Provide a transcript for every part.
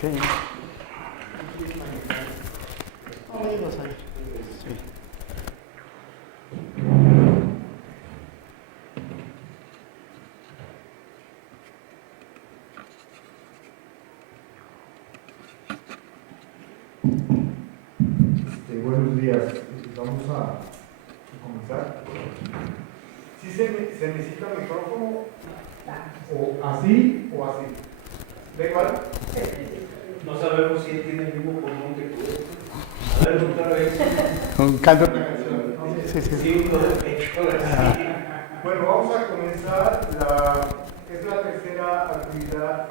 Sí. Buenos días, vamos a comenzar. ¿Sí se necesita micrófono? ¿O así o así? ¿Da igual? No sabemos si él tiene el mismo pulmón que tú. A ver, otra vez. Un canto. Sí, Sí, todo el pecho. Bueno, vamos a comenzar. Es la tercera actividad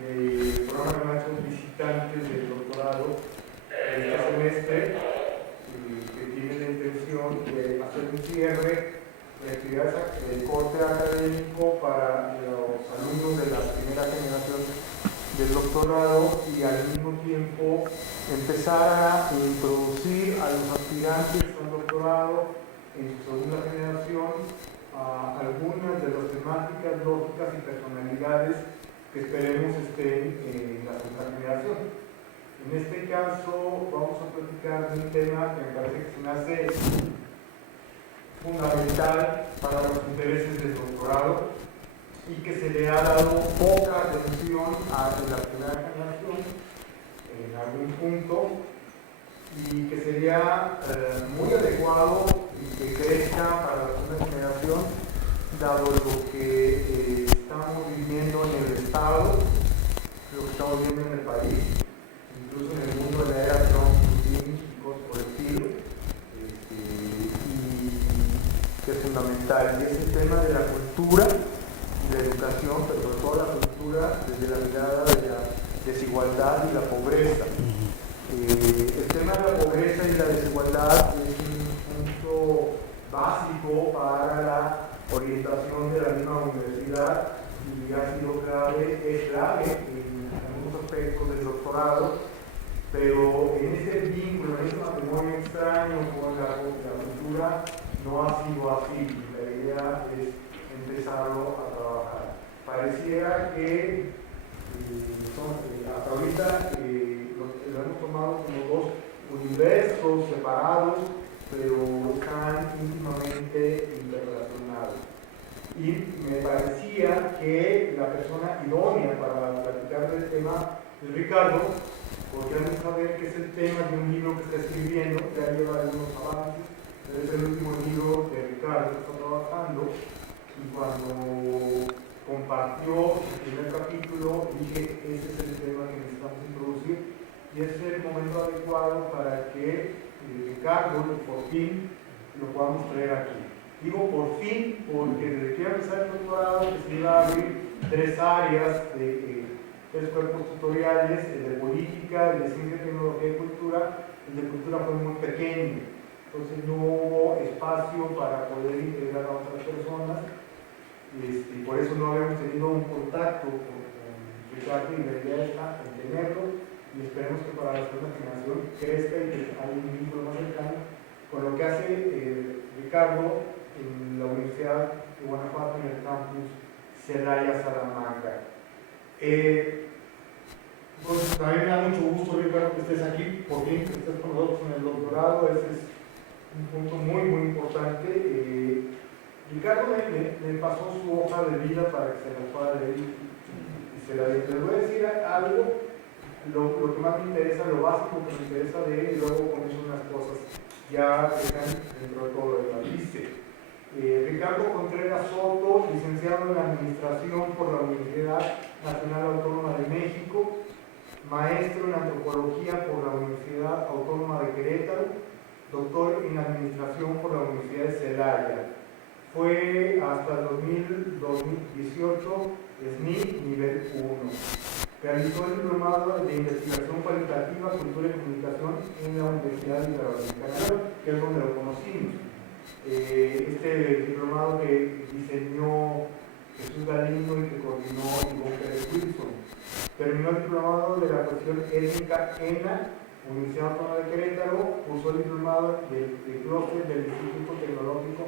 del programa de maestros visitantes del doctorado de este semestre, que tiene la intención de hacer un cierre de actividades de corte académico para los alumnos de la primera generación del doctorado y al mismo tiempo empezar a introducir a los aspirantes al doctorado en su segunda generación a algunas de las temáticas lógicas y personalidades que esperemos estén en la segunda generación. En este caso vamos a platicar de un tema que me parece que se me hace fundamental para los intereses del doctorado y que se le ha dado poca atención a la primera generación en algún punto y que sería muy adecuado y que crezca para la segunda generación dado lo que estamos viviendo en el Estado, lo que estamos viviendo en el país, incluso en el mundo de la era Trump y cosas por el estilo, y que es fundamental, y es el tema de la cultura y la educación, pero sobre todo la cultura desde la mirada de la desigualdad y la pobreza. El tema de la pobreza y la desigualdad es un punto básico para la orientación de la misma universidad y ha sido clave, es clave en algunos aspectos del doctorado, pero en ese vínculo, en ese matrimonio extraño con la cultura, no ha sido así. La idea es empezarlo a trabajar. Pareciera que hasta ahorita lo hemos tomado como dos universos separados, pero están íntimamente interrelacionados. Y me parecía que la persona idónea para platicar del tema es Ricardo, porque han de saber que es el tema de un libro que está escribiendo, ya lleva algunos avances, pero es el último libro que Ricardo está trabajando, y cuando compartió el primer capítulo dije, ese es el tema que necesitamos introducir, y ese es el momento adecuado para que Ricardo, por fin, lo podamos traer aquí. Digo por fin, porque desde que iba a empezar el doctorado, que se iba a abrir tres áreas, tres cuerpos tutoriales, el de política, el de ciencia, tecnología y cultura. El de cultura fue muy pequeño, entonces no hubo espacio para poder integrar a otras personas, y por eso no habíamos tenido un contacto con Ricardo, y la idea está en tenerlo, y esperemos que para la segunda generación crezca y que haya un vínculo más cercano con lo que hace Ricardo en la Universidad de Guanajuato, en el campus Celaya Salamanca. Pues a mí me da mucho gusto, Ricardo, que estés aquí, por fin, que estés con nosotros en el doctorado. Ese es un punto muy, muy importante. Ricardo me pasó su hoja de vida para que se la pueda leer y se la leer. Les voy a decir algo, lo que más me interesa, lo básico que me interesa de él, y luego comienzo unas cosas ya que están dentro de todo lo demás. Dice, Ricardo Contreras Soto, licenciado en Administración por la Universidad Nacional Autónoma de México, maestro en Antropología por la Universidad Autónoma de Querétaro, doctor en Administración por la Universidad de Celaya. Fue hasta el 2018 SNI nivel 1. Realizó el diplomado de Investigación Cualitativa, Cultura y Comunicación en la Universidad Iberoamericana, que es donde lo conocimos. Este diplomado que diseñó Jesús Galindo y que coordinó Ivonne Pérez Wilson. Terminó el diplomado de la cuestión étnica ENA, Universidad Autónoma de Querétaro, cursó el diplomado del clúster del Instituto Tecnológico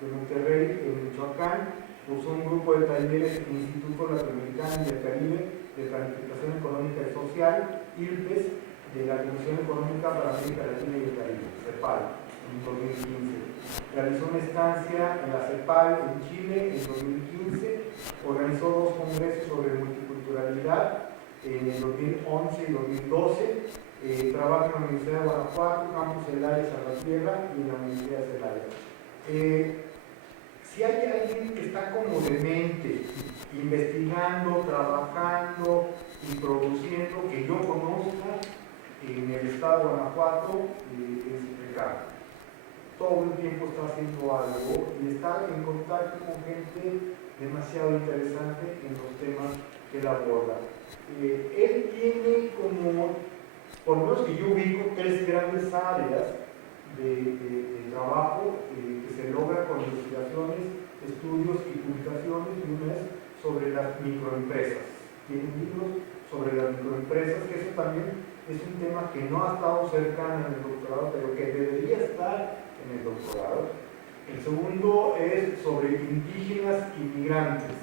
de Monterrey en Michoacán Cursó un grupo de talleres en el Instituto Latinoamericano y del Caribe de Planificación Económica y Social, ILPES, de la Comisión Económica para América Latina y el Caribe, CEPAL, en 2015. Realizó una estancia en la CEPAL en Chile en 2015. Organizó 2 congresos sobre multiculturalidad en el 2011 y 2012. Trabaja en la Universidad de Guanajuato, Campus Celaya, Salvatierra y en la Universidad de Celaya. Si hay alguien que está como demente, investigando, trabajando y produciendo, que yo conozca en el estado de Guanajuato, es Ricardo. Todo el tiempo está haciendo algo y está en contacto con gente demasiado interesante en los temas que él aborda. Él tiene como, por lo menos que yo ubico, 3 grandes áreas de trabajo que se logra con investigaciones, estudios y publicaciones, y una es sobre las microempresas. Tiene libros sobre las microempresas, que eso también es un tema que no ha estado cercano en el doctorado, pero que debería estar en el doctorado. El segundo es sobre indígenas y migrantes,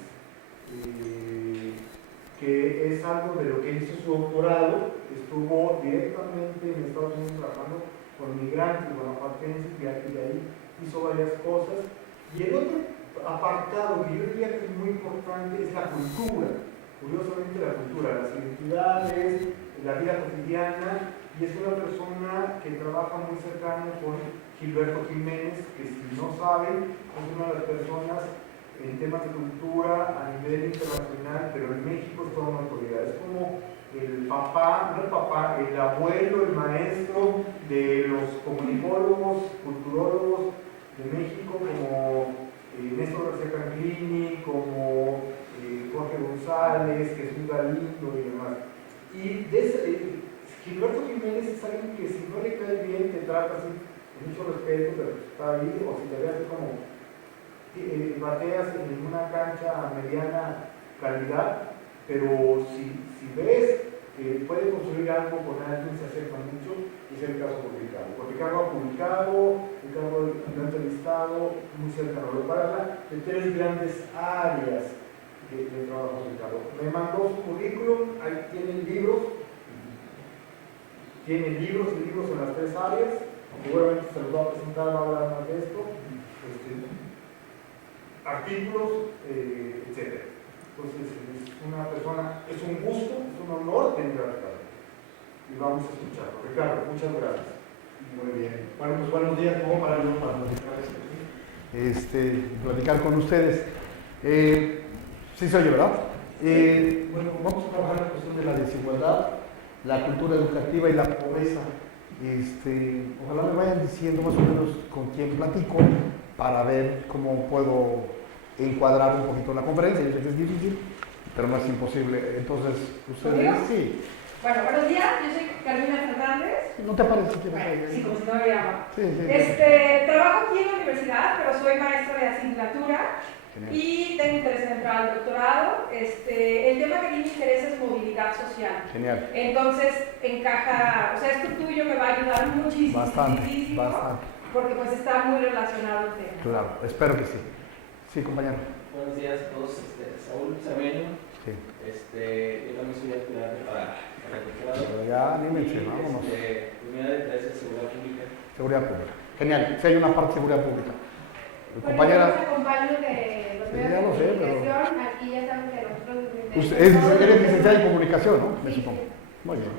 que es algo de lo que hizo su doctorado. Estuvo directamente en Estados Unidos trabajando con migrantes guanajuatenses y de ahí hizo varias cosas. Y el otro apartado que yo diría que es muy importante es la cultura. Curiosamente la cultura, las identidades, la vida cotidiana, y es una persona que trabaja muy cercano con Gilberto Jiménez, que si no saben, es una de las personas en temas de cultura a nivel internacional, pero en México es toda una autoridad. Es como el papá, no el papá, el abuelo, el maestro de los comunicólogos, culturólogos de México, como Néstor García Canclini, como Jorge González, Jesús Galindo y demás. Y Gilberto Jiménez es alguien que si no le cae bien, te trata así, con mucho respeto, pero está ahí, o si te ve así como bateas en una cancha mediana calidad, pero si ves que puede construir algo con alguien, se acerca mucho, y es el caso de Ricardo. Porque Ricardo ha publicado, Ricardo lo ha entrevistado, muy cercano. Lo para de 3 grandes áreas de trabajo de Ricardo. Me mandó su currículum, ahí tienen libros y libros en las 3 áreas. Seguramente se los va a presentar, va a hablar más de esto. Artículos, etc. Entonces, es una persona, es un gusto, es un honor tener a Ricardo. Y vamos a escucharlo. Ricardo, muchas gracias. Muy bien. Bueno, pues buenos días, ¿cómo para platicar con ustedes? Sí se oye, ¿verdad? Bueno, vamos a trabajar en la cuestión de la desigualdad, la cultura educativa y la pobreza. Ojalá me vayan diciendo más o menos con quién platico para ver cómo puedo encuadrar un poquito la conferencia. Yo sé que es difícil, pero no es imposible. Entonces, ustedes sí. Bueno, buenos días, yo soy Carolina Fernández. ¿No te parece que bueno, sí, como si no me llama. Sí. Trabajo aquí en la universidad, pero soy maestra de asignatura. Genial. Y tengo interés en entrar al doctorado. El tema que a mí me interesa es movilidad social. Genial. Entonces encaja, o sea, esto tuyo me va a ayudar muchísimo. Bastante. Porque pues está muy relacionado el tema. Claro, espero que sí. Sí, compañero. Buenos días a todos, Saúl Cermeño. Sí. Yo también soy aspirante para el doctorado. Pero ya anímense, vámonos. Unidad de interés de seguridad pública. Seguridad pública. Genial, si hay una parte de seguridad pública. Compañera. Yo los acompaño de los medios ya lo sé, de comunicación. Aquí ya saben que nosotros. Eres licenciada en comunicación, ¿no? Me Sí, supongo. Muy bien.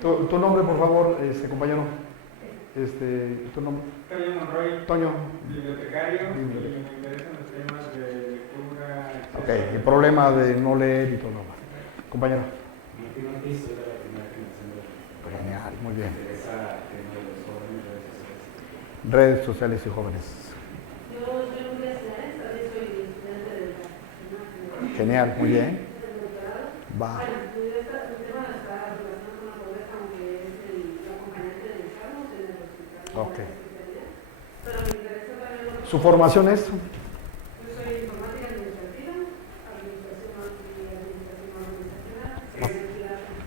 Sí. Tu nombre, por favor, compañero. Tu nombre. Toño Monroy, Toño. bibliotecario, y me interesan los temas de lectura. Ok, el problema de no leer y todo lo demás. Compañero. Martín Ortiz, soy de la primera generación de Genial, muy bien. Me interesa el tema de los jóvenes, Redes sociales y jóvenes. Yo soy Lucía Cineres, también soy estudiante de la Genial, muy bien. Va. Bueno, el tema está relacionado con la pobreza, aunque es el acompañante de Carlos en el hospital. Ok. Pero me interesa también lo que... ¿Su formación es? Yo soy informática administrativa, administración organizacional.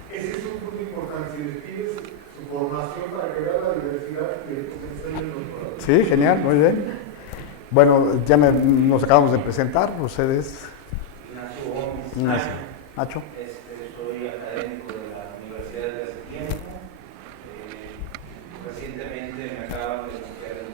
Ese es un punto importante. Si les pides su formación para que vea la diversidad que se enseña en los doctorados. Sí, genial, muy bien. Bueno, nos acabamos de presentar, ustedes. Ignacio Gómez. Ignacio. Nacho. Soy académico de la universidad desde hace tiempo. Recientemente me acaban de confiar el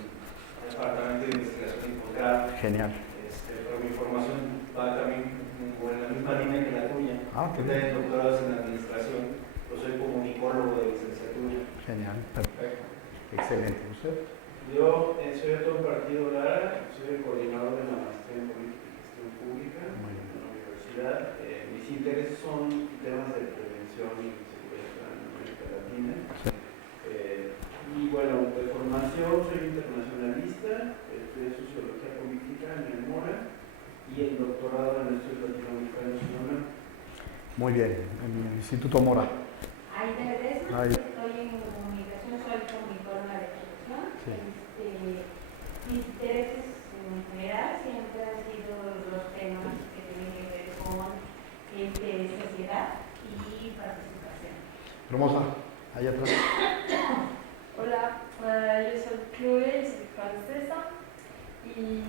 departamento de investigación y posgrado. Genial. Pero mi formación va también en la misma línea que la tuya. Qué Yo bien. tengo doctorados en administración. Yo soy comunicólogo de licenciatura. Genial, perfecto. Excelente. ¿Usted? Yo soy de todo el partido Lara, soy el coordinador de la maestría en política y gestión pública Muy bien. en la universidad. Mis intereses son temas de prevención y seguridad en América Latina. Y bueno, de formación soy internacionalista, estudié sociología política en el MORA y el doctorado en estudios latinoamericanos en la UNAM. Muy bien, en el Instituto Mora. Ahí te regreso. Ahí. Estoy en comunicación, soy comunicadora de profesión. Sí. Mis intereses en general siempre han sido los temas que tienen que ver con sociedad y participación. Hermosa, allá atrás. Hola, yo soy Chloe, soy francesa y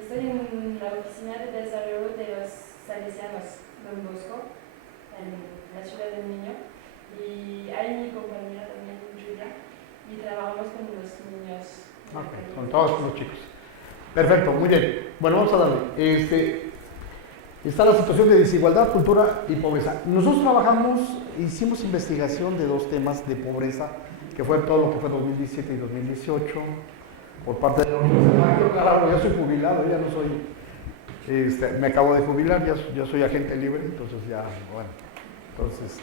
estoy en la oficina de desarrollo de los salesianos Don Bosco, en la ciudad del Niño. Y hay mi compañera también, Julia, y trabajamos con los niños. Con todos los chicos. Perfecto, muy bien. Bueno, vamos a darle. Está la situación de desigualdad, cultura y pobreza. Nosotros hicimos investigación de dos temas de pobreza, que fue todo lo que fue 2017 y 2018, por parte de la universidad. Claro, ya soy jubilado, ya no soy, me acabo de jubilar, ya soy agente libre, entonces ya, bueno, entonces,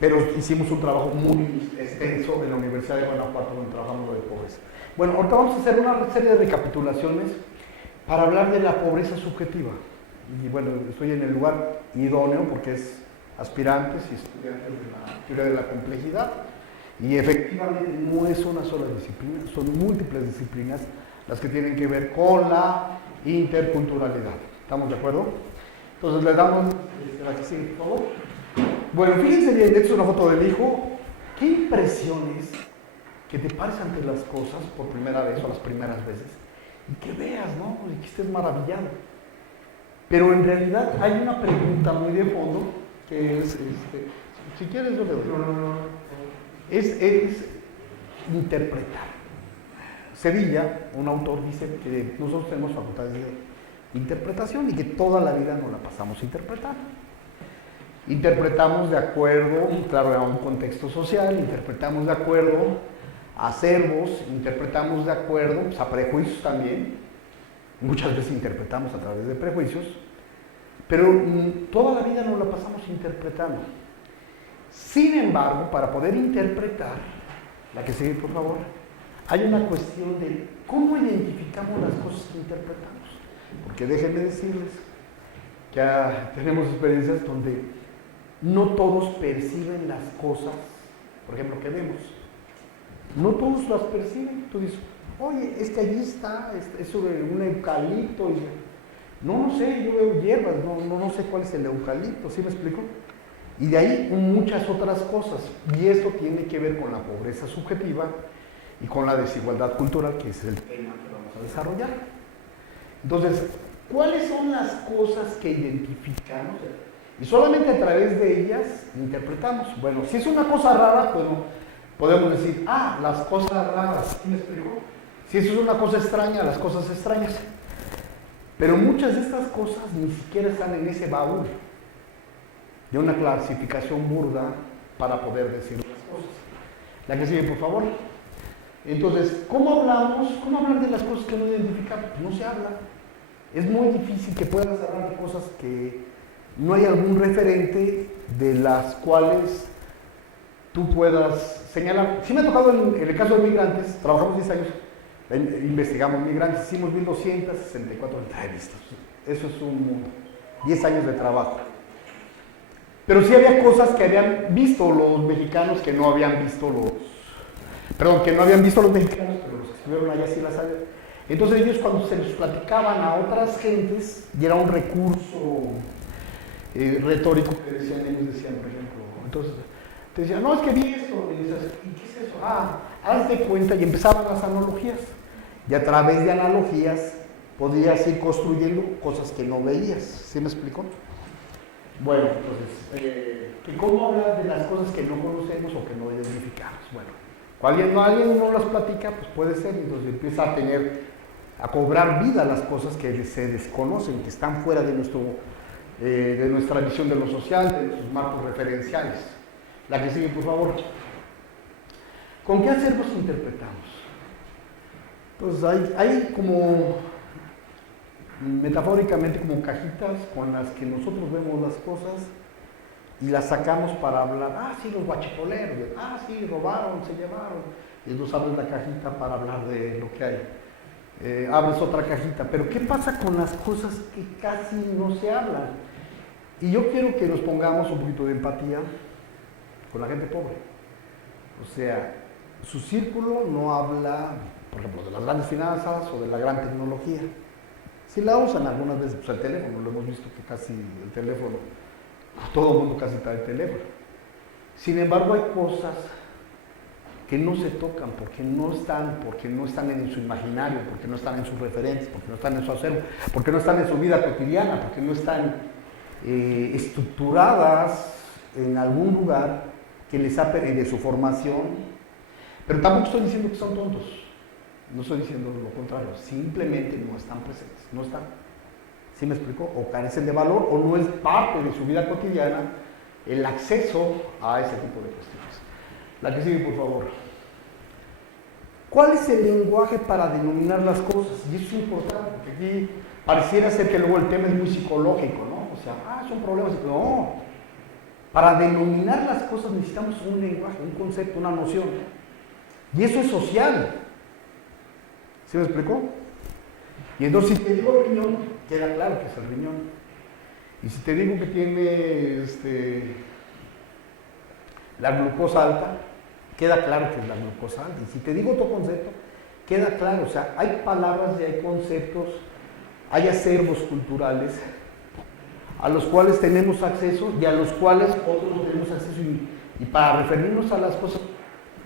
pero hicimos un trabajo muy extenso en la Universidad de Guanajuato donde trabajamos lo de pobreza. Bueno, ahorita vamos a hacer una serie de recapitulaciones para hablar de la pobreza subjetiva. Y bueno, estoy en el lugar idóneo porque es aspirantes y estudiantes de la teoría de la complejidad. Y efectivamente no es una sola disciplina, son múltiples disciplinas las que tienen que ver con la interculturalidad. ¿Estamos de acuerdo? Entonces le damos, aquí sigue, por favor. Bueno, fíjense bien, esta es una foto del hijo. ¿Qué impresiones que te pares ante las cosas por primera vez o las primeras veces y que veas, ¿no? Y que estés maravillado. Pero en realidad hay una pregunta muy de fondo que es, si quieres yo le doy. Es interpretar. Sevilla, un autor dice que nosotros tenemos facultades de interpretación y que toda la vida nos la pasamos interpretando. Interpretamos de acuerdo, claro, a un contexto social, interpretamos de acuerdo a acervos, interpretamos de acuerdo pues, a prejuicios también. Muchas veces interpretamos a través de prejuicios, pero toda la vida nos la pasamos interpretando. Sin embargo, para poder interpretar, la que sigue por favor, hay una cuestión de cómo identificamos las cosas que interpretamos. Porque déjenme decirles que tenemos experiencias donde no todos perciben las cosas, por ejemplo, que vemos. No todos las perciben. Tú dices, oye, es que allí está, es sobre un eucalipto. Y, no sé, yo veo hierbas, no sé cuál es el eucalipto, ¿sí me explico? Y de ahí muchas otras cosas. Y esto tiene que ver con la pobreza subjetiva y con la desigualdad cultural, que es el tema que vamos a desarrollar. Entonces, ¿cuáles son las cosas que identificamos? Y solamente a través de ellas interpretamos. Bueno, si es una cosa rara, pues podemos decir, las cosas raras, ¿sí me explico? Si eso es una cosa extraña, las cosas extrañas. Pero muchas de estas cosas ni siquiera están en ese baúl de una clasificación burda para poder decir las cosas. La que sigue, por favor. Entonces, ¿cómo hablar de las cosas que no identificamos? No se habla. Es muy difícil que puedas hablar de cosas que no hay algún referente de las cuales tú puedas señalar. Sí me ha tocado en el caso de migrantes, trabajamos 10 años, investigamos migrantes, hicimos 1264 entrevistas. Eso es un mundo. 10 años de trabajo. Pero sí había cosas que habían visto los mexicanos que no habían visto que no habían visto los mexicanos, pero los que estuvieron allá sí las sabían. Entonces ellos cuando se los platicaban a otras gentes, y era un recurso retórico que decían, ellos decían, por ejemplo, entonces te decían, no, es que vi esto, y dices, ¿y qué es eso? Haz de cuenta, y empezaban las analogías. Y a través de analogías podrías ir construyendo cosas que no veías. ¿Sí me explico? Bueno, entonces, ¿cómo hablar de las cosas que no conocemos o que no identificamos? Bueno, cuando alguien no las platica, pues puede ser, entonces empieza a cobrar vida las cosas que se desconocen, que están fuera de nuestra visión de lo social, de nuestros marcos referenciales. La que sigue, por favor. ¿Con qué acervos interpretamos? Pues hay como, metafóricamente, como cajitas con las que nosotros vemos las cosas y las sacamos para hablar. Ah, sí, los guachicoleros. Ah, sí, robaron, se llevaron. Y entonces abres la cajita para hablar de lo que hay. Abres otra cajita. Pero ¿qué pasa con las cosas que casi no se hablan? Y yo quiero que nos pongamos un poquito de empatía con la gente pobre. O sea, su círculo no habla, por ejemplo, de las grandes finanzas o de la gran tecnología. Sí la usan algunas veces, pues el teléfono, lo hemos visto que casi el teléfono, todo el mundo casi trae el teléfono. Sin embargo, hay cosas que no se tocan porque no están en su imaginario, porque no están en sus referentes, porque no están en su acervo, porque no están en su vida cotidiana, porque no están estructuradas en algún lugar que les ha perdido de su formación. Pero tampoco estoy diciendo que son tontos, no estoy diciendo lo contrario, simplemente no están presentes, no están. ¿Sí me explico? O carecen de valor o no es parte de su vida cotidiana el acceso a ese tipo de cuestiones. La que sigue, por favor. ¿Cuál es el lenguaje para denominar las cosas? Y eso es importante, porque aquí pareciera ser que luego el tema es muy psicológico, ¿no? O sea, son problemas. No. Para denominar las cosas necesitamos un lenguaje, un concepto, una noción. Y eso es social. ¿Sí me explicó? Y entonces, si te digo riñón, queda claro que es el riñón. Y si te digo que tiene la glucosa alta, queda claro que es la glucosa alta. Y si te digo otro concepto, queda claro. O sea, hay palabras y hay conceptos, hay acervos culturales a los cuales tenemos acceso y a los cuales otros no tenemos acceso. Y para referirnos a las cosas,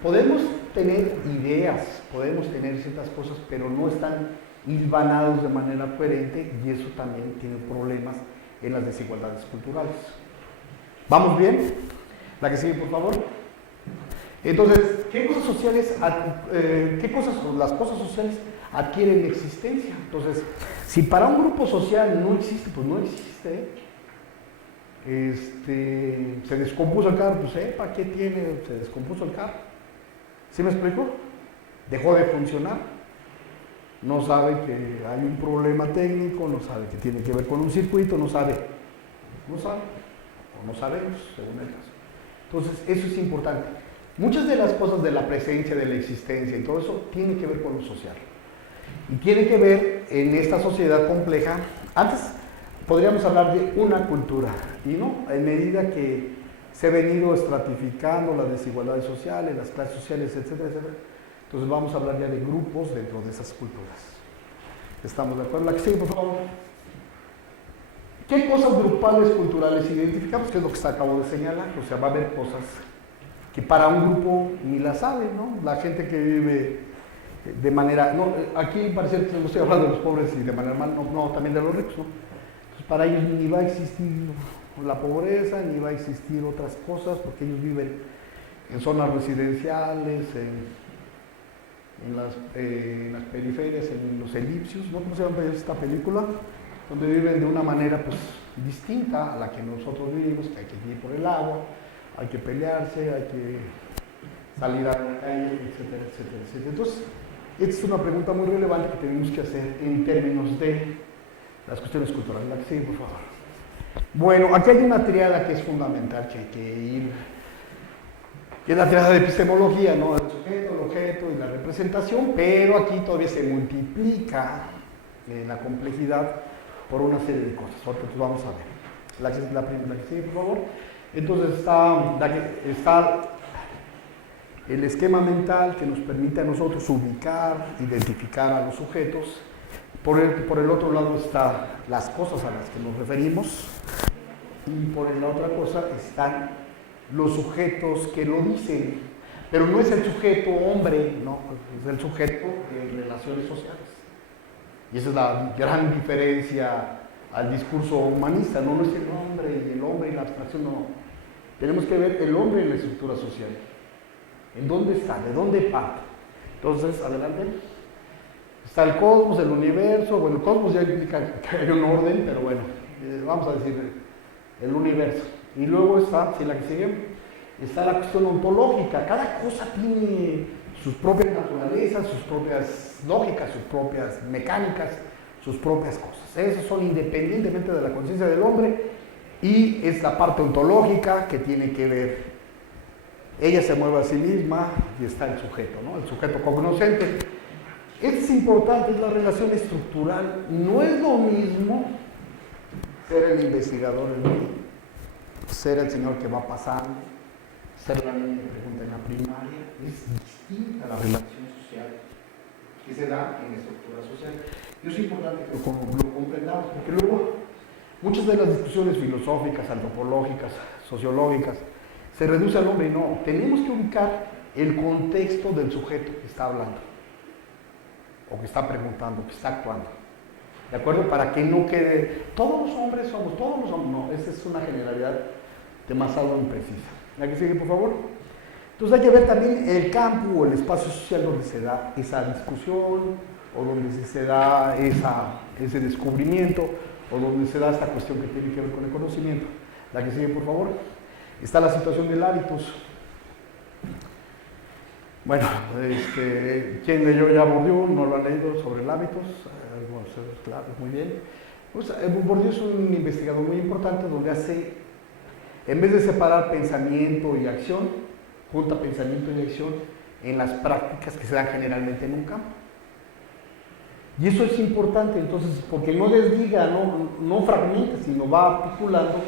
podemos tener ideas, podemos tener ciertas cosas, pero no están hilvanados de manera coherente y eso también tiene problemas en las desigualdades culturales. ¿Vamos bien? La que sigue, por favor. Entonces, las cosas sociales adquieren existencia. Entonces, si para un grupo social no existe, pues no existe. Se descompuso el carro, pues ¿para qué tiene? Se descompuso el carro. ¿Sí me explico? Dejó de funcionar. No sabe que hay un problema técnico, no sabe que tiene que ver con un circuito, no sabe, o no sabemos, según el caso. Entonces, eso es importante. Muchas de las cosas de la presencia, de la existencia y todo eso tiene que ver con lo social. Y tiene que ver en esta sociedad compleja. Antes podríamos hablar de una cultura, y no, en medida que se ha venido estratificando las desigualdades sociales, las clases sociales, etcétera, etcétera. Entonces vamos a hablar ya de grupos dentro de esas culturas. ¿Estamos de acuerdo? La que sigue, por favor. ¿Qué cosas grupales culturales identificamos? Que es lo que acabo de señalar. O sea, va a haber cosas que para un grupo ni las saben, ¿no? La gente que vive de manera... No, aquí parece que no estoy hablando de los pobres y de manera mal, no, también de los ricos, ¿no? Entonces, para ellos ni va a existir la pobreza, ni va a existir otras cosas, porque ellos viven en zonas residenciales, en las periferias, en los elipsios, ¿no? ¿Cómo se llama esta película? Donde viven de una manera pues distinta a la que nosotros vivimos, que hay que ir por el agua, hay que pelearse, hay que salir a la calle, etcétera, etcétera, etcétera. Entonces, esta es una pregunta muy relevante que tenemos que hacer en términos de las cuestiones culturales. La que sigue, por favor. Bueno, aquí hay una triada que es fundamental, que hay que ir, que es la triada de epistemología, ¿no? El sujeto, el objeto y la representación, pero aquí todavía se multiplica la complejidad por una serie de cosas. Ahorita vamos a ver. La que sigue, por favor. Entonces está el esquema mental que nos permite a nosotros ubicar, identificar a los sujetos. Por el otro lado están las cosas a las que nos referimos y por la otra cosa están los sujetos que lo dicen. pero no es el sujeto hombre, no, es el sujeto de relaciones sociales. Y esa es la gran diferencia al discurso humanista, no es el hombre y la abstracción, no. Tenemos que ver el hombre en la estructura social. ¿En dónde está? ¿De dónde parte? Entonces, adelante. Está el cosmos, el universo. Bueno, el cosmos ya implica que hay un orden, pero bueno, vamos a decir el universo. Y luego está, si la que sigue, está la cuestión ontológica. Cada cosa tiene sus propias naturalezas, sus propias lógicas, sus propias mecánicas, sus propias cosas. Esas son independientemente de la conciencia del hombre, y es la parte ontológica que tiene que ver. Ella se mueve a sí misma y está el sujeto, ¿no? El sujeto cognoscente. Es importante, es la relación estructural. No es lo mismo ser el investigador en mí, ser el señor que va pasando, ser la niña que pregunta en la primaria. Es distinta la relación social que se da en la estructura social. Y es importante que lo comprendamos, porque luego muchas de las discusiones filosóficas, antropológicas, sociológicas, se reduce al hombre y no. Tenemos que ubicar el contexto del sujeto que está hablando, o que está preguntando, que está actuando. ¿De acuerdo? Para que no quede, todos los hombres somos, todos los hombres. No, esa es una generalidad demasiado imprecisa. ¿La que sigue, por favor? Entonces hay que ver también el campo o el espacio social donde se da esa discusión, o donde se da ese descubrimiento, o donde se da esta cuestión que tiene que ver con el conocimiento. La que sigue, por favor. Está la situación del hábitus. Bueno, ¿quién leyó ya Bourdieu? ¿No lo han leído sobre el hábitus? Claro, muy bien. Pues, Bourdieu es un investigador muy importante donde hace, en vez de separar pensamiento y acción, junta pensamiento y acción en las prácticas que se dan generalmente en un campo. Y eso es importante, entonces, porque no desliga, no fragmenta, sino va articulando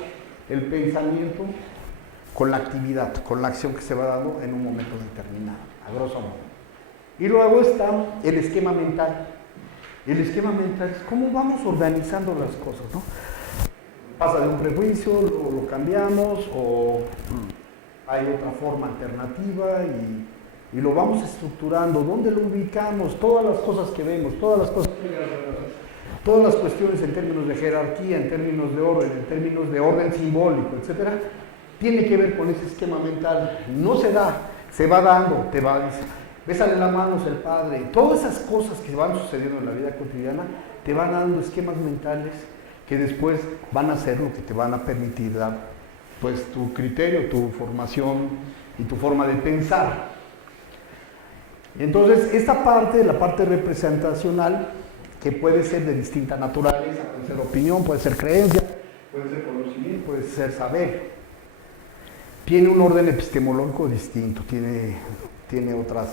el pensamiento con la actividad, con la acción que se va dando en un momento determinado, a grosso modo. Y luego está el esquema mental. El esquema mental es cómo vamos organizando las cosas, ¿no? Pasa de un prejuicio, lo cambiamos, o hay otra forma alternativa y lo vamos estructurando. ¿Dónde lo ubicamos? Todas las cosas que vemos, todas las cuestiones en términos de jerarquía, en términos de orden simbólico, etcétera, tiene que ver con ese esquema mental. No se da, se va dando, bésale la mano, es el padre. Todas esas cosas que van sucediendo en la vida cotidiana te van dando esquemas mentales que después van a ser lo que te van a permitir dar, pues, tu criterio, tu formación y tu forma de pensar. Entonces, esta parte, la parte representacional, que puede ser de distinta naturaleza, puede ser opinión, puede ser creencia, puede ser conocimiento, puede ser saber. Tiene un orden epistemológico distinto, tiene otras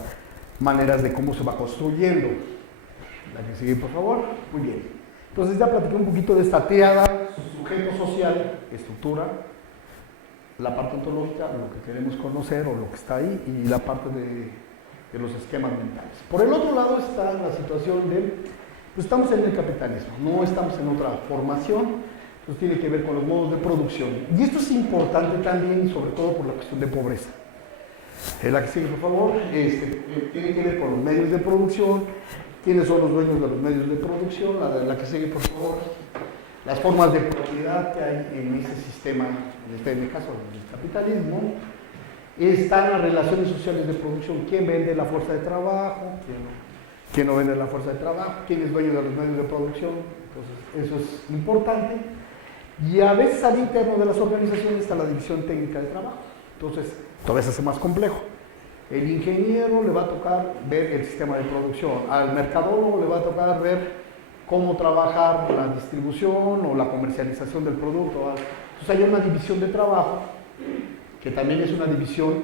maneras de cómo se va construyendo. La que sigue, por favor. Muy bien. Entonces ya platiqué un poquito de esta triada: sujeto social, estructura, la parte ontológica, lo que queremos conocer o lo que está ahí, y la parte de los esquemas mentales. Por el otro lado está la situación de, pues estamos en el capitalismo, no estamos en otra formación, pues tiene que ver con los modos de producción. Y esto es importante también, sobre todo por la cuestión de pobreza. La que sigue, por favor, tiene que ver con los medios de producción, quiénes son los dueños de los medios de producción. La que sigue, por favor, las formas de propiedad que hay en ese sistema, en el caso del capitalismo. Están las relaciones sociales de producción: quién vende la fuerza de trabajo, quién no vende la fuerza de trabajo, quién es dueño de los medios de producción. Entonces, eso es importante. Y a veces al interno de las organizaciones está la división técnica de trabajo. Entonces, todavía se hace más complejo. El ingeniero le va a tocar ver el sistema de producción, al mercadólogo le va a tocar ver cómo trabajar la distribución o la comercialización del producto. Entonces hay una división de trabajo que también es una división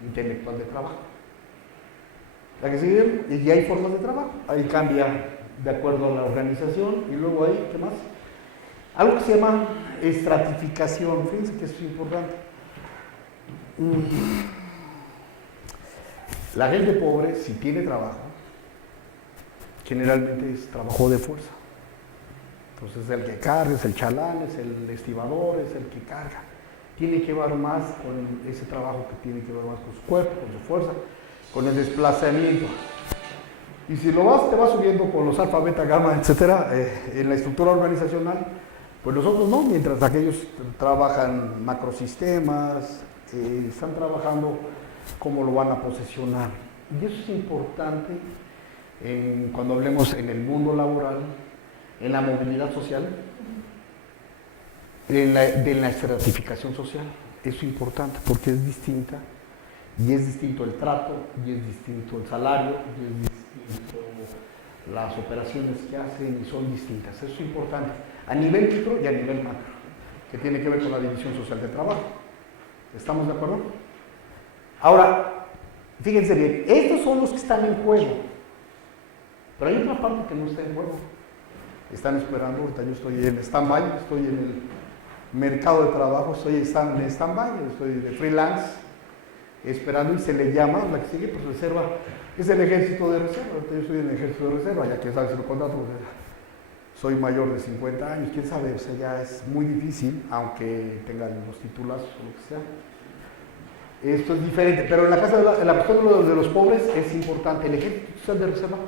intelectual de trabajo. La que sigue, y hay formas de trabajo, ahí cambia de acuerdo a la organización. Y luego hay, ¿qué más? Algo que se llama estratificación. Fíjense que esto es importante. La gente pobre, si tiene trabajo, generalmente es trabajo de fuerza. Entonces el que carga es el chalán, es el estibador, es el que carga. tiene que ver más con ese trabajo que tiene que ver más con su cuerpo, con su fuerza, con el desplazamiento. Y si te vas subiendo con los alfa, beta, gamma, etcétera, en la estructura organizacional, pues nosotros no, mientras aquellos trabajan macrosistemas, están trabajando cómo lo van a posesionar. Y eso es importante cuando hablemos en el mundo laboral, en la movilidad social, de la estratificación social. Eso es importante porque es distinta, y es distinto el trato, y es distinto el salario, y es distinto las operaciones que hacen, y son distintas. Eso es importante a nivel micro y a nivel macro, que tiene que ver con la división social de trabajo. ¿Estamos de acuerdo? Ahora, fíjense bien, estos son los que están en juego, pero hay otra parte que no está en juego. Están esperando, ahorita yo estoy en stand-by, estoy en el mercado de trabajo, estoy en stand-by, estoy de freelance, esperando, y se le llama, la que sigue, pues reserva, es el ejército de reserva. Yo estoy en el ejército de reserva, ya que sabes, si lo contrato, pues, soy mayor de 50 años, quién sabe, o sea, ya es muy difícil, aunque tengan los titulazos o lo que sea. Esto es diferente, pero en la cuestión de los pobres es importante. El ejército social de reserva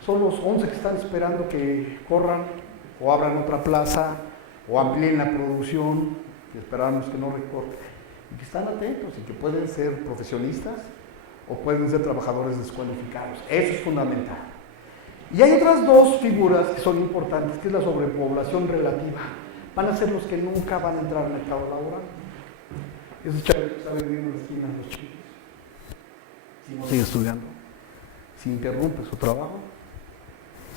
son los 11 que están esperando que corran o abran otra plaza o amplíen la producción, que esperamos que no recorten, y que están atentos y que pueden ser profesionistas o pueden ser trabajadores descualificados. Eso es fundamental. Y hay otras dos figuras que son importantes, que es la sobrepoblación relativa. Van a ser los que nunca van a entrar al mercado laboral. Esos chavos que están viviendo en la esquina, los chicos, si no sigue estudiando, si interrumpe su trabajo,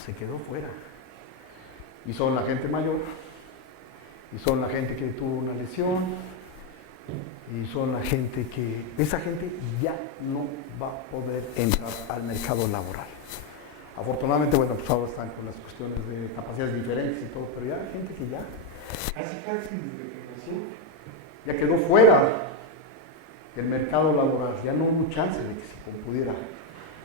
se quedó fuera. Y son la gente mayor, y son la gente que tuvo una lesión, y son la gente que, esa gente ya no va a poder entrar al mercado laboral. Afortunadamente, bueno, pues ahora están con las cuestiones de capacidades diferentes y todo, pero ya hay gente que ya, casi desde que nació, ya quedó fuera del mercado laboral, ya no hubo chance de que se pudiera.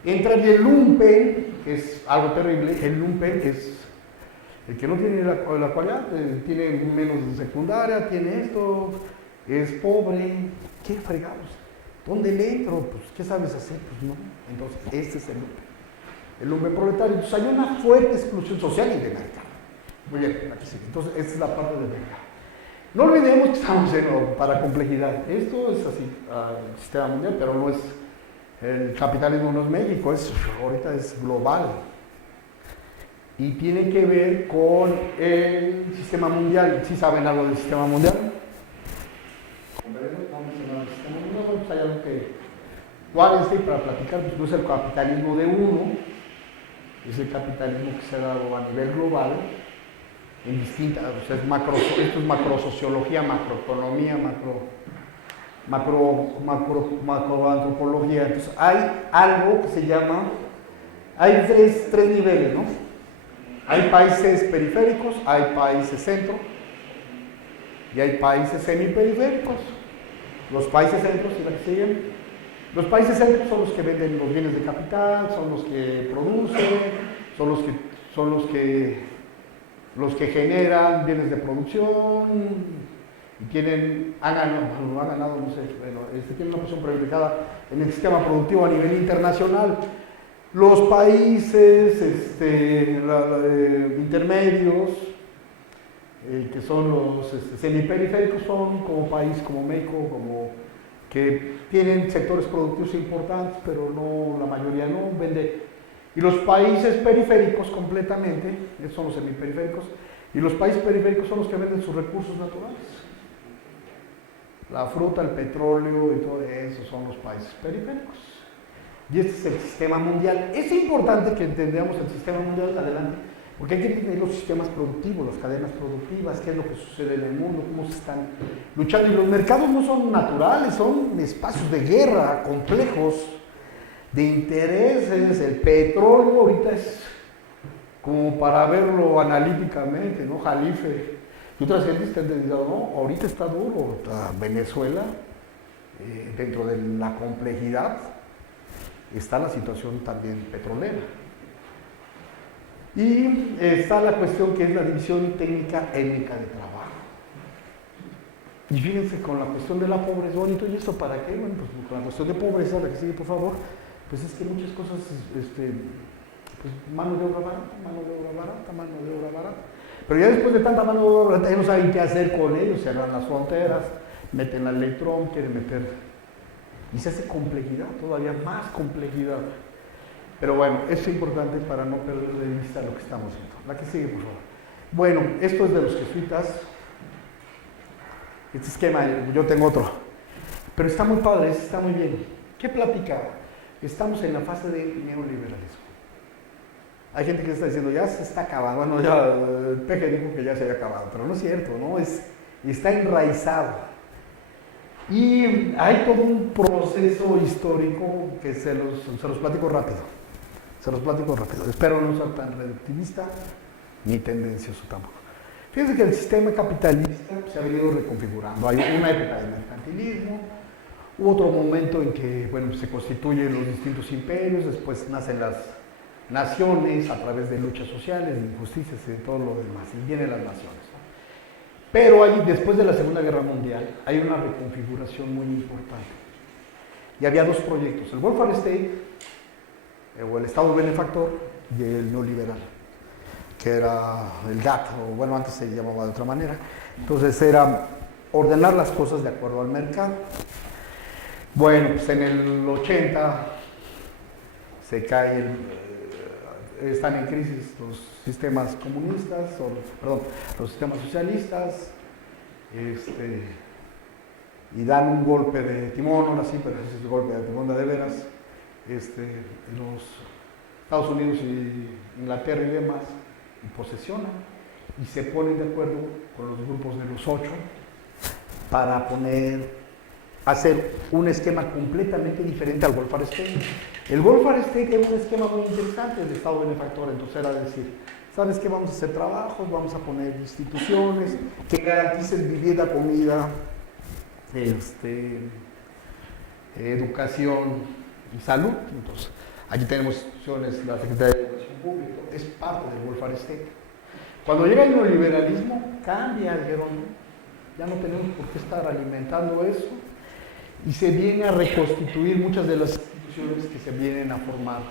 Entra el lumpen, que es algo terrible. El lumpen es el que no tiene la cualidad, tiene menos de secundaria, tiene esto, es pobre. ¿Qué fregados? ¿Dónde le entro? Pues, ¿qué sabes hacer? Pues no. Entonces, este es el lumpen proletario. Entonces, hay una fuerte exclusión social y de mercado. Muy bien, aquí sí. Entonces, esta es la parte del mercado. No olvidemos que estamos para complejidad. Esto es así, el sistema mundial, pero no es, el capitalismo no es México, ahorita es global. Y tiene que ver con el sistema mundial. ¿Sí saben algo del sistema mundial? Pues hay algo que Wallenstein, para platicar, pues no es el capitalismo de uno, es el capitalismo que se ha dado a nivel global, en distintas, o sea, esto es macrosociología, macroeconomía, macroantropología. Entonces, hay algo que se llama, hay tres niveles, ¿no? Hay países periféricos, hay países centro y hay países semiperiféricos. Los países centros, ¿sí la que siguen? Los países centros son los que venden los bienes de capital, son los que producen, son los que generan bienes de producción y han ganado, no sé, bueno, tienen una posición privilegiada en el sistema productivo a nivel internacional. Los países intermedios, que son los semiperiféricos, son como país como México, que tienen sectores productivos importantes, pero no, la mayoría no vende. Y los países periféricos completamente, esos son los semiperiféricos, y los países periféricos son los que venden sus recursos naturales. La fruta, el petróleo y todo eso son los países periféricos. Y este es el sistema mundial. Es importante que entendamos el sistema mundial adelante, porque hay que entender los sistemas productivos, las cadenas productivas, qué es lo que sucede en el mundo, cómo se están luchando. Y los mercados no son naturales, son espacios de guerra complejos, de intereses. El petróleo ahorita es como para verlo analíticamente, ¿no? Jalife y otras gentes que han entendido, no, ahorita está duro. Venezuela, dentro de la complejidad, está la situación también petrolera. Y está la cuestión que es la división técnica étnica de trabajo. Y fíjense, con la cuestión de la pobreza, bonito, ¿y esto para qué? Bueno, pues con la cuestión de pobreza, la que sigue, por favor, pues es que muchas cosas, pues mano de obra barata, mano de obra barata, mano de obra barata. Pero ya después de tanta mano de obra barata, ya no saben qué hacer con ellos, cierran las fronteras, meten la ley Trump, quieren meter, y se hace complejidad, todavía más complejidad. Pero bueno, eso es importante para no perder de vista lo que estamos viendo. La que sigue, por favor. Bueno, esto es de los jesuitas. Este esquema, yo tengo otro. Pero está muy padre, está muy bien. ¿Qué platicaba? Estamos en la fase de neoliberalismo. Hay gente que está diciendo, ya se está acabando. Bueno, ya el Peje dijo que ya se había acabado, pero no es cierto, ¿no? Está enraizado. Y hay todo un proceso histórico que se los platico rápido. Se los platico rápido. Espero no ser tan reductivista ni tendencioso tampoco. Fíjense que el sistema capitalista se ha venido reconfigurando. Hay una época de mercantilismo, hubo otro momento en que se constituyen los distintos imperios, después nacen las naciones a través de luchas sociales, de injusticias y de todo lo demás, y vienen las naciones, ¿no? Pero después de la Segunda Guerra Mundial hay una reconfiguración muy importante. Y había dos proyectos, el welfare state, o el Estado benefactor, y el neoliberal, que era el GATT, o bueno, antes se llamaba de otra manera. Entonces era ordenar las cosas de acuerdo al mercado. Bueno, pues en el 80 se cae están en crisis los sistemas comunistas, los sistemas socialistas, y dan un golpe de timón, ahora sí, pero ese es el golpe de timón de veras, los Estados Unidos y Inglaterra y demás, y posesionan, y se ponen de acuerdo con los grupos de los 8 para hacer un esquema completamente diferente al welfare state. El welfare state era un esquema muy interesante del Estado benefactor, entonces era decir, ¿sabes qué? Vamos a hacer trabajos, vamos a poner instituciones que garanticen vivienda, comida, educación y salud. Entonces, aquí tenemos instituciones, la Secretaría de Educación Pública, es parte del welfare state. Cuando llega el neoliberalismo, cambia, dijeron, ya no tenemos por qué estar alimentando eso, y se viene a reconstituir muchas de las instituciones que se vienen a formar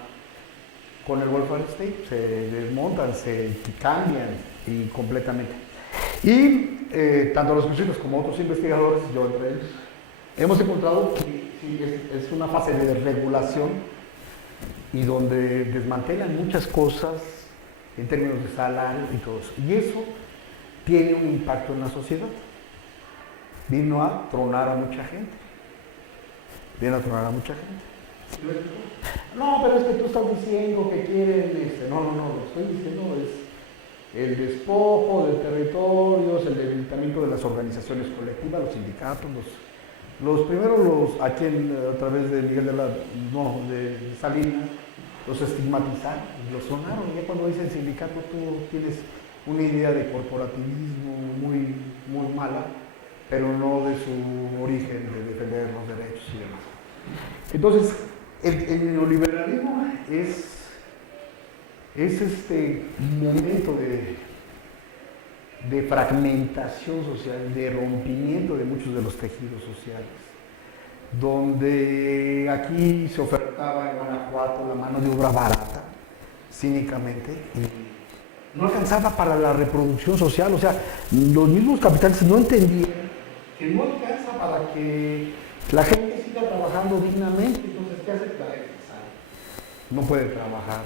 con el welfare state, se desmontan, se cambian y completamente. Y tanto los jesuitas como otros investigadores, yo entre ellos, hemos encontrado que sí, es una fase de regulación y donde desmantelan muchas cosas en términos de salario y todo eso. Y eso tiene un impacto en la sociedad. Vino a tronar a mucha gente. Viene a tronar a mucha gente. No, pero es que tú estás diciendo que quieren, no, lo estoy diciendo es el despojo de territorios, el debilitamiento de las organizaciones colectivas, los sindicatos, los primeros, a través de Miguel de Salinas, los estigmatizaron, los sonaron. Ya cuando dicen sindicato, tú tienes una idea de corporativismo muy, muy mala, pero no de su origen, de defender los derechos y demás. Entonces, el neoliberalismo es este momento de fragmentación social, de rompimiento de muchos de los tejidos sociales, donde aquí se ofertaba en Guanajuato la mano de obra barata, cínicamente, y no alcanzaba para la reproducción social. O sea, los mismos capitalistas no entendían que no alcanza para que la gente siga trabajando dignamente. Entonces, ¿qué hace? La gente sale. No puede trabajar,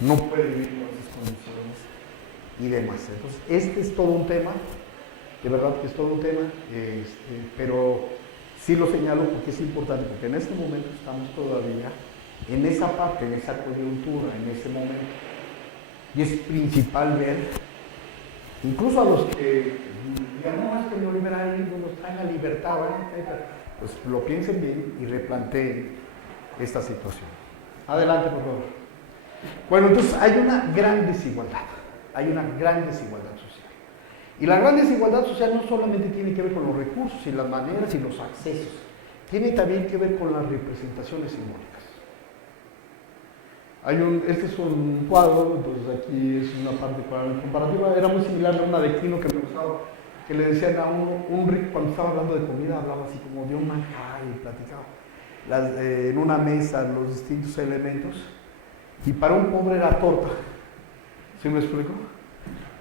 no puede vivir con esas condiciones y demás. Entonces, este es todo un tema, de verdad que es todo un tema, pero sí lo señalo porque es importante, porque en este momento estamos todavía en esa parte, en esa coyuntura, en ese momento. Y es principal ver, incluso a los que digan, no, es que el neoliberalismo nos trae la libertad, pues lo piensen bien y replanteen esta situación. Adelante, por favor. Bueno, entonces hay una gran desigualdad social. Y la gran desigualdad social no solamente tiene que ver con los recursos y las maneras y los accesos, tiene también que ver con las representaciones simbólicas. Este es un cuadro, entonces aquí es una parte comparativa, era muy similar a una de Quino que me gustaba que le decían a un rico, cuando estaba hablando de comida, hablaba así como de un manjar y platicaba en una mesa los distintos elementos, y para un pobre era torta, ¿sí me explico?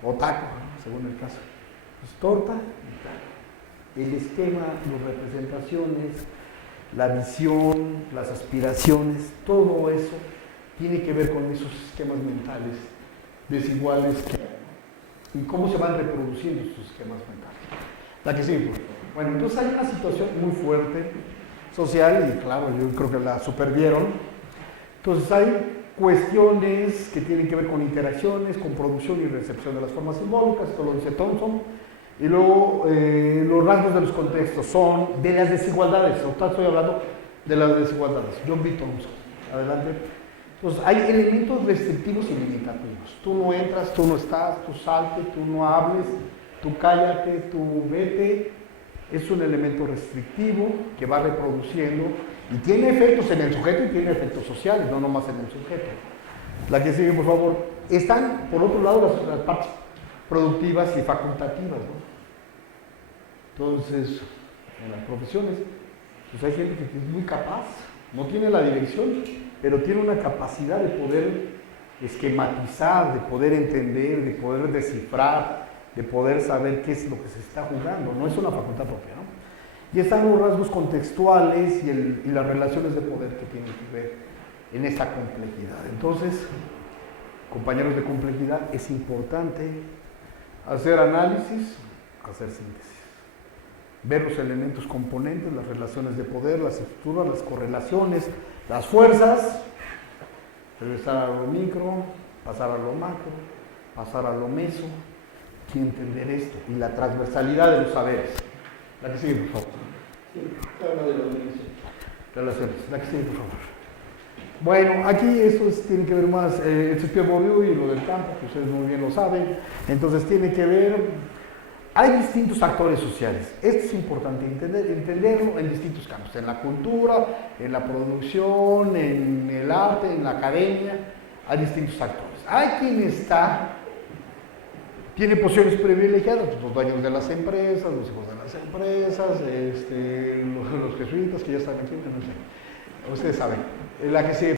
O taco, ¿no? Según el caso. Pues torta y taco. El esquema, las representaciones, la visión, las aspiraciones, todo eso tiene que ver con esos esquemas mentales desiguales y cómo se van reproduciendo esos esquemas mentales. La que sigue, por favor. Bueno, entonces hay una situación muy fuerte social y claro, yo creo que la supervieron. Entonces hay cuestiones que tienen que ver con interacciones, con producción y recepción de las formas simbólicas, esto lo dice Thompson. Y luego los rasgos de los contextos son de las desigualdades, ahorita estoy hablando de las desigualdades. John B. Thompson, adelante. Entonces hay elementos restrictivos y limitativos. Tú no entras, tú no estás, tú salte, tú no hables, tú cállate, tú vete. Es un elemento restrictivo que va reproduciendo y tiene efectos en el sujeto y tiene efectos sociales, no nomás en el sujeto. La que sigue, por favor. Están, por otro lado, las partes productivas y facultativas, ¿no? Entonces, en las profesiones, pues hay gente que es muy capaz, no tiene la dirección, pero tiene una capacidad de poder esquematizar, de poder entender, de poder descifrar, de poder saber qué es lo que se está jugando, no es una facultad propia, ¿no? Y están los rasgos contextuales y las relaciones de poder que tienen que ver en esa complejidad. Entonces, compañeros de complejidad, es importante hacer análisis, hacer síntesis, ver los elementos componentes, las relaciones de poder, las estructuras, las correlaciones, las fuerzas, regresar a lo micro, pasar a lo macro, pasar a lo meso, y entender esto, y la transversalidad de los saberes. La que sigue, por favor. Sí, habla de la Relaciones. La que sigue, por favor. Bueno, aquí esto tiene que ver más, el Pierre Bourdieu y lo del campo, que ustedes muy bien lo saben. Entonces tiene que ver, hay distintos actores sociales. Esto es importante entenderlo en distintos campos, en la cultura, en la producción, en el arte, en la academia, hay distintos actores. Hay quien tiene posiciones privilegiadas, los dueños de las empresas, los hijos de las empresas, los jesuitas que ya están aquí, no sé. Ustedes saben. La que sigue.